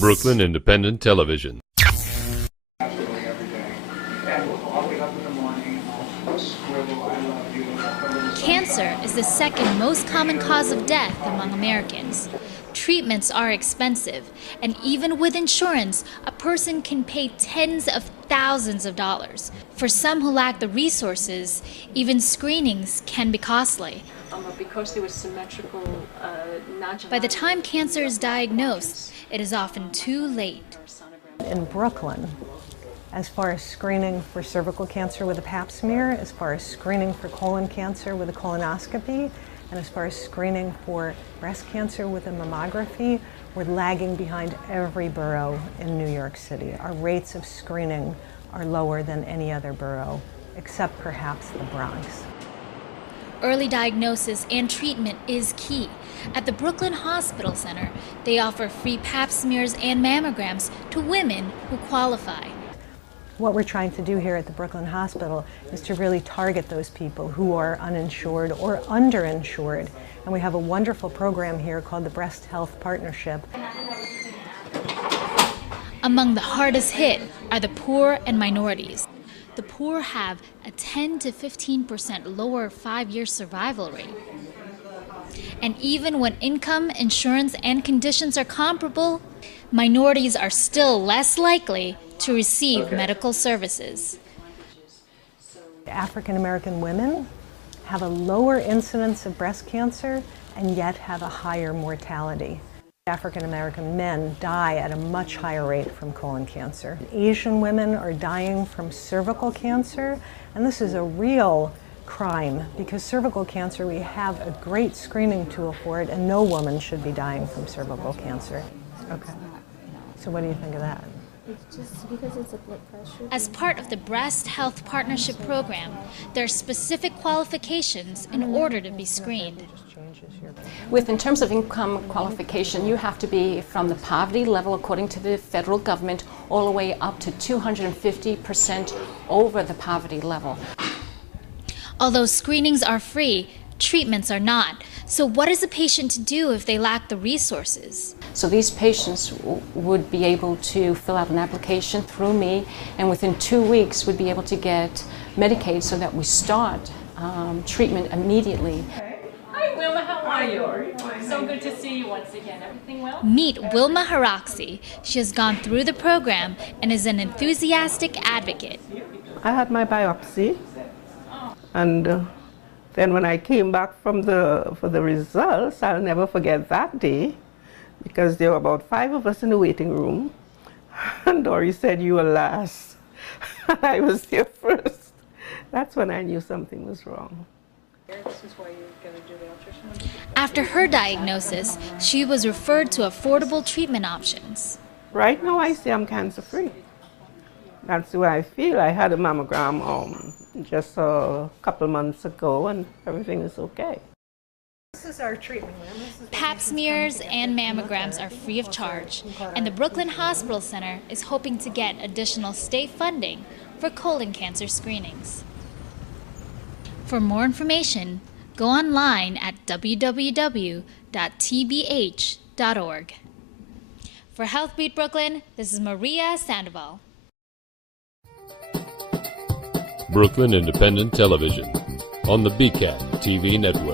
Brooklyn Independent Television. Cancer is the second most common cause of death among Americans. Treatments are expensive, and even with insurance, a person can pay tens of thousands of dollars. For some who lack the resources, even screenings can be costly. Because there was symmetrical, By the time cancer is diagnosed, it is often too late. In Brooklyn, as far as screening for cervical cancer with a pap smear, as far as screening for colon cancer with a colonoscopy, and as far as screening for breast cancer with a mammography, we're lagging behind every borough in New York City. Our rates of screening are lower than any other borough, except perhaps the Bronx. Early diagnosis and treatment is key. At the Brooklyn Hospital Center, they offer free pap smears and mammograms to women who qualify. What we're trying to do here at the Brooklyn Hospital is to really target those people who are uninsured or underinsured. And we have a wonderful program here called the Breast Health Partnership. Among the hardest hit are the poor and minorities. The poor have a 10 to 15% lower 5-year survival rate. And even when income, insurance, and conditions are comparable, minorities are still less likely to receive medical services. African American women have a lower incidence of breast cancer and yet have a higher mortality. African American men die at a much higher rate from colon cancer. Asian women are dying from cervical cancer, and this is a real crime because cervical cancer, we have a great screening tool for it, and no woman should be dying from cervical cancer. Okay. So what do you think of that? It's just because it's a blood pressure. As part of the Breast Health Partnership Program, there are specific qualifications in order to be screened. in terms of income qualification, you have to be from the poverty level according to the federal government all the way up to 250% over the poverty level. Although screenings are free, treatments are not. So what is a patient to do if they lack the resources? So these patients would be able to fill out an application through me, and within 2 weeks would be able to get Medicaid so that we start treatment immediately. Hi Wilma, how are you? So good to see you once again. Everything well? Meet Wilma Haraxi. She has gone through the program and is an enthusiastic advocate. I had my biopsy, and then when I came back for the results, I'll never forget that day, because there were about 5 of us in the waiting room, and Dory said, "You were last." I was there first. That's when I knew something was wrong. This is why you're going to do the ultrasound? After her diagnosis, she was referred to affordable treatment options. Right now I say I'm cancer-free. That's the way I feel. I had a mammogram just a couple months ago, and everything is okay. This is our treatment room. Pap smears and mammograms are free of charge, and the Brooklyn Hospital Center is hoping to get additional state funding for colon cancer screenings. For more information, go online at www.tbh.org. For HealthBeat Brooklyn, this is Maria Sandoval. Brooklyn Independent Television on the BCAT TV network.